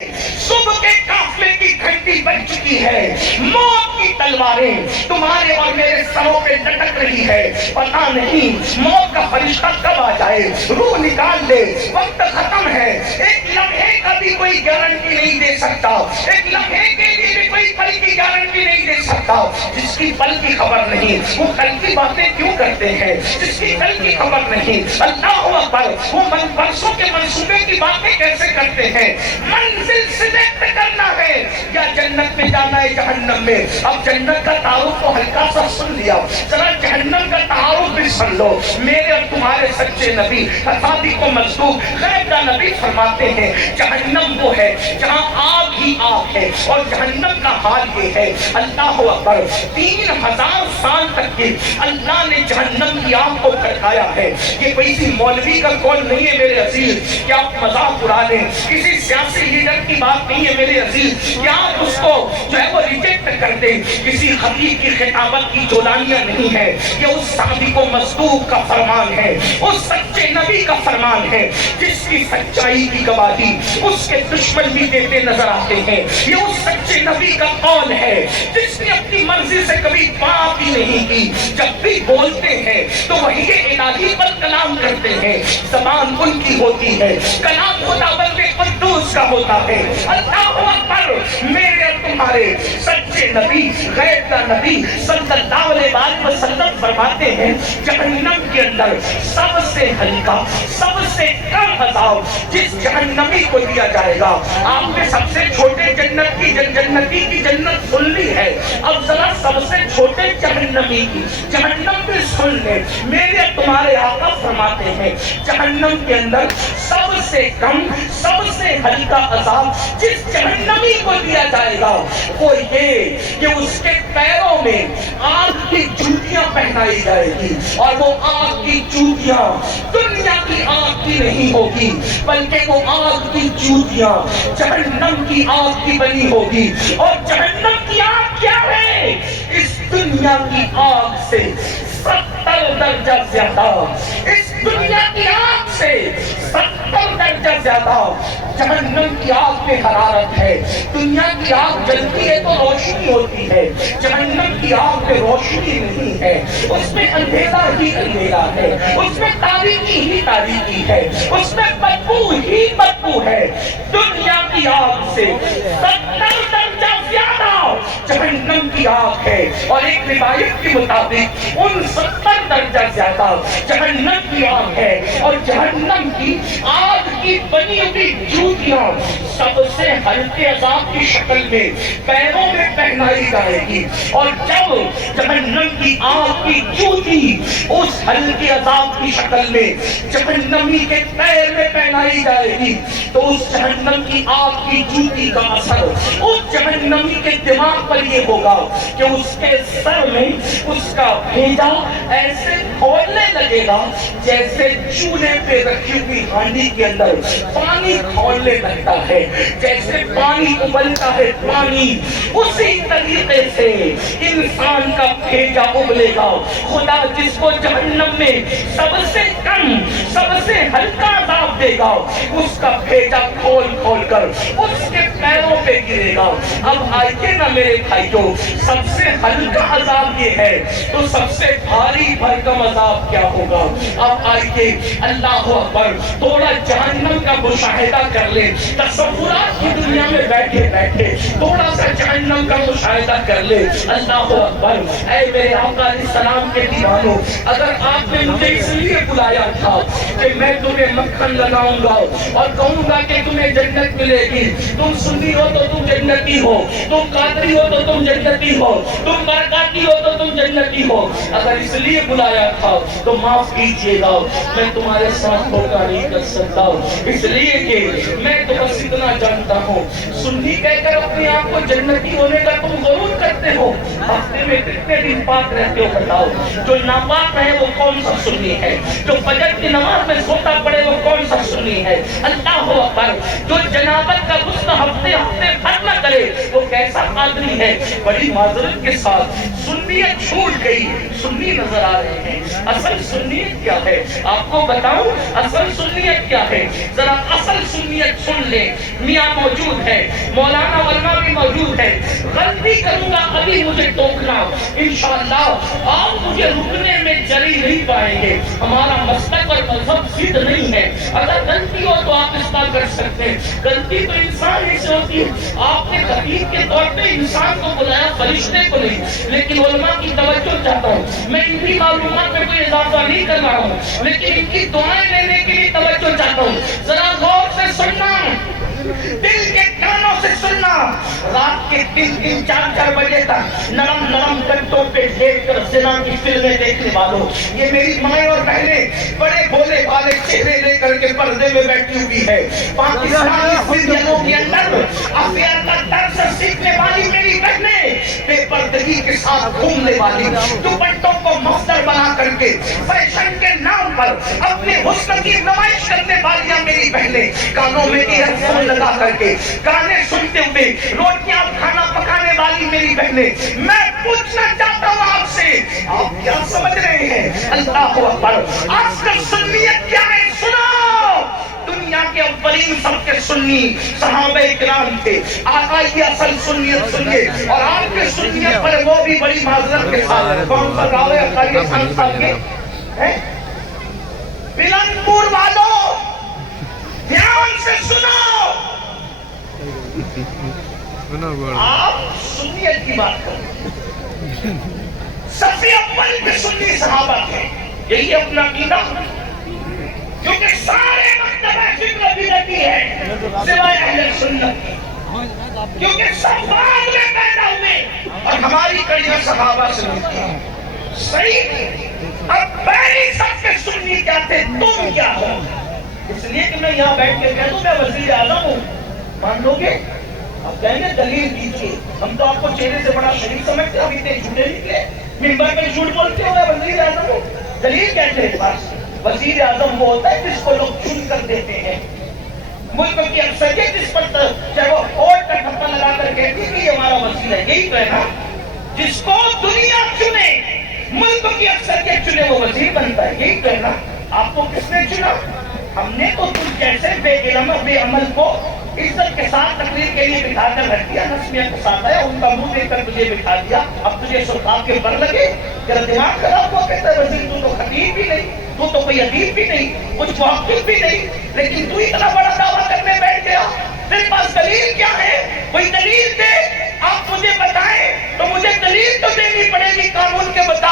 صبح کے قافلے کی گھنٹی بج چکی ہے، موت کی تلواریں تمہارے اور میرے سروں پہ لٹک رہی ہے، پتہ نہیں موت کا فرشتہ کب آ جائے، روح نکال لے، وقت ختم ہے۔ ایک لمحے کا بھی کوئی گارنٹی نہیں دے سکتا، ایک لمحے کے لیے بھی کوئی پل کی گارنٹی نہیں دے سکتا۔ جس کی پل کی خبر نہیں وہ کل کی باتیں کیوں کرتے ہیں، جس کی کل کی خبر نہیں اللہ اکبر وہ برسوں کے منصوبے کی باتیں کیسے کرتے ہیں۔ منزل سلیکٹ کرنا ہے یا جنت میں جانا ہے جہنم میں۔ اب جنت کا تعارف تو ہلکا سا سن لیا، ذرا جہنم کا تعارف بھی سن لو۔ میرے اور تمہارے سچے نبی صادق و مصدوق غیب کا نبی فرماتے ہیں جہنم وہ ہے جہاں آگ ہی آگ ہے، اور جہنم کا حال یہ ہے اللہ اکبر 3000 سال تک کی اللہ نے جہنم کی آگ کو کھٹکایا ہے۔ یہ کوئی سی مولوی کا قول نہیں ہے میرے عزیز کہ آپ مذاق اڑا لیں، کسی سیاسی لیڈر کی بات نہیں ہے میرے عزیز کہ آپ اس کو جو ہے وہ ریجیکٹ کر دیں، کسی خطیب کی خطابت کی جولانیاں نہیں ہے، یہ اس صادق و مصدوق کا فرمان ہے، اس سچے نبی کا فرمان ہے جس کی سچائی کی گواہی اس کے دشمن بھی دیتے نظر آتے ہیں۔ یہ اس سچے نبی کا قول ہے جس نے اپنی مرضی سے کبھی بات ہی نہیں کی، جب بھی بولتے ہیں تو وحی الہی پر کلام کرتے ہیں، زبان ان کی ہوتی ہے، کلام خداوند قدوس کا ہوتا ہے۔ اللہ اکبر میرے اور تمہارے سچے نبی غیب کا نبی صلی اللہ علیہ وسلم فرماتے ہیں جہنم کے اندر سب سے ہلکا سب سے کم عذاب جس جہنمی کو دیا جائے گا۔ آپ نے سب سے چھوٹے جنتی کی جنت سن لی ہے، اب ذرا سب سے چھوٹے جہنمی کی جہنم بھی سن لیں۔ میرے اور تمہارے آقا فرماتے ہیں جہنم کے اندر سب سے کم سب سے ہلکا عذاب جس جہنمی کو دیا جائے گا وہ یہ کہ اس کے پیروں میں آگ کی جوتیاں پہنائی جائے گی، اور وہ آگ کی جوتیاں دنیا کی آگ کی نہیں ہوگی بلکہ وہ آگ کی جوتیاں جہنم کی آگ کی بنی ہوگی۔ اور جہنم کی آگ کیا ہے؟ اس دنیا کی آگ سے 70 درجہ زیادہ، اس دنیا کی آگ سے 70 درجہ زیادہ جہنم کی آگ میں حرارت ہے۔ دنیا کی آگ جلتی ہے تو روشنی ہوتی ہے، جہنم کی آگ میں روشنی نہیں ہے، اس میں اندھیرا ہی اندھیرا ہے، اس میں تاریکی ہی تاریکی ہے، اس میں بدبو ہی بدبو ہے۔ دنیا کی آگ سے 70 درجہ زیادہ جہنم کی آگ ہے، اور ایک روایت کے مطابق ان 70 درجہ زیادہ جہنم کی آگ ہے، اور جہنم کی آگ کی بنی ہوئی جوتیاں سب سے ہلکے عذاب کی شکل میں پیروں میں پہنائی جائے گی۔ اور جب جہنم کی آگ کی جوتی اس ہلکے عذاب کی شکل میں جہنمی کے پیر میں پہنائی جائے گی تو اس جہنم کی آگ کی جوتی کا اثر اس جہنمی کے دماغ پر یہ ہوگا کہ اس کے سر میں اس کا بھیجا ایسے کھولنے لگے گا جیسے چولہے پہ رکھی ہوئی ہانڈی کے اندر پانی کھولنے لگتا ہے، جیسے پانی ابلتا ہے پانی، اسی طریقے سے انسان کا بھیجا ابلے گا۔ خدا جس کو جہنم میں سب سے کم سب سے ہلکا عذاب دے گا اس کا بھیجا کھول کھول کر اس کے پیروں پہ گرے گا۔ اب آئیے نا میرے بھائیوں، سب سے ہلکا عذاب یہ ہے تو سب سے بھاری بھرکم عذاب کیا ہوگا؟ اب آئیے اللہ اکبر تھوڑا جہنم کا مشاہدہ کر لیں، تصورات کی دنیا میں بیٹھے بیٹھے تھوڑا سا جہنم کا مشاہدہ کر لیں۔ اللہ اکبر، اے میرے آقا علیہ السلام کے دیوانوں، اگر آپ نے مجھے اس لیے بلایا تھا کہ میں تمہیں مکھن لگاؤں گا اور کہوں گا کہ تمہیں جنت ملے گی، تم سنی ہو تو تم جنتی ہو، تم قادری ہو تو تم جنتی ہو، تم برکاتی ہو تو تم جنتی ہو، اگر اس لیے بلایا تھا تو معاف کیجیے گا، میں تمہارے ساتھ دھوکہ نہیں کر سکتا، اس لیے کہ میں تو بس اتنا جانتا ہوں۔ سنی کہہ کر اپنے آپ کو جنتی ہونے کا تم غرور کرتے ہو، ہفتے میں کتنے دن پاک رہتے ہو بتاؤ؟ جو ناپاک رہے وہ کون سا سنی ہے؟ جو فجر کی نماز میں سوتا پڑے وہ کون سا سنی ہے؟ اللہ اکبر، جو جنابت کا غسل ہفتے ہفتے بھر نہ کرے وہ کیسا آدمی ہے بڑی معذرت کے ساتھ سنیت چھوٹ گئی، سنی نظر آ رہے ہیں۔ اصل سنیت کیا ہے آپ کو بتاؤں؟ اصل سنیت کیا ہے؟ ذرا اصل سنیت سن لیں۔ میاں موجود ہے، مولانا علماء بھی موجود ہے، غلطی کروں گا ابھی مجھے ٹوکنا، انشاءاللہ آپ مجھے رکنے میں جری نہیں پائیں گے۔ ہمارا مسلک اور مذہب ضد نہیں ہے، اگر غلطی ہو تو آپ اس طرح کر سکتے ہیں، غلطی تو انسان ہی سے ہوتی ہے۔ آپ نے خطیب کے طور پہ انسان کو بلایا، فرشتے کو نہیں، لیکن علماء کی توجہ چاہتا ہوں، میں ان کی معلومات میں کوئی اضافہ نہیں کر رہا ہوں، لیکن ان کی دعائیں لینے کے لیے توجہ چاہتا ہوں۔ ذرا غور سے سننا، دل کے کانوں سے سننا۔ رات کے 3-4 بجے تک نرم نرم گدوں پہ لیٹ کر زنا کی فلمیں دیکھنے والوں، یہ میری مائیں اور بہنیں بڑے بھولے والے چہرے لے کر کے پردے میں بیٹھی ہوئی ہے۔ پاکستانی سیریلوں کے اندر افیار کا درس سیکھنے والی میری بہنیں، بے پردگی کے ساتھ گھومنے والی، دوپٹوں کو مصدر بنا کر کے فیشن کے نام پر اپنے حسن کی نمائش کرنے والیاں میری بہنیں، کانوں میں ایئر فون لگا کر کے گانے سنتے ہوئے روٹیاں کھانا پکانے والی میری بہنیں، میں پوچھنا چاہتا ہوں آپ سے، آپ کیا سمجھ رہے ہیں؟ اللہ اکبر! آج کل سنیت کیا ہے؟ سنو، دنیا کے اولین سب کے سنی صحابہ کرام تھے۔ آئیے اصل سنیت سنیے، اور آپ کے سنیت پر وہ بھی بڑی معذرت کے ساتھ کون سا راوے اقاری خان صاحب کے بلند پور والوں دھیان سے سنو، آپ سنیت کی بات کریں، صفی اول کے سنی صحابہ تھے، یہی اپنا عقیدہ، کیونکہ سارے مکتبہ فکر بدعتی ہے سوائے اہل سنت، کیونکہ سب بعد میں پیدا ہوئے اور ہماری کڑیاں صحابہ سے ملتی ہیں۔ صحیح؟ اب پہلی سب کے سنی کیا تھے، تم کیا ہو؟ اس لیے کہ میں یہاں بیٹھ کے کہہ دوں میں وزیر اعظم ہوں، مان لو گے؟ آپ کہیں گے دلیل دیجیے، ہم تو آپ کو چہرے سے بڑا شریف سمجھتے ہیں، ابھی اتنے جھوٹے نکلے، منبر پہ جھوٹ بولتے ہو میں وزیر اعظم ہوں، دلیل کیا ہے میرے پاس؟ وزیر اعظم وہ ہوتا ہے جس کو لوگ چن کر دیتے ہیں، ملک کی اکثریت جس پر چاہے وہ ووٹ کا ٹھپا لگا کر کہتی ہے کہ یہ ہمارا وزیر ہے، یہی تو ہے نا، جس کو دنیا چنے، ملک کی اکثریت چنے وہ وزیر بنتا ہے، یہی تو ہے نا۔ آپ کو کس نے چنا؟ ہم نے تو تم جیسے بے علم بے عمل کو عزت کے ساتھ تقریر کے لیے بٹھا کر رکھ دیا، نسمیت کے ساتھ آیا، ان کا منہ دیکھ کر تجھے بٹھا دیا، اب تجھے سلطان کے بر لگے، تیرا دماغ خراب ہوا، کہتا ہے وزیر تو خطیب بھی نہیں، تو کوئی ادیب بھی نہیں، کچھ محقق بھی نہیں، لیکن تو اتنا بڑا دعویٰ کرنے بیٹھ گیا، تیرے پاس دلیل کیا ہے؟ کوئی دلیل دے، آپ مجھے بتائیں تو مجھے دلیل تو دینی پڑے گی قانون کے مطابق۔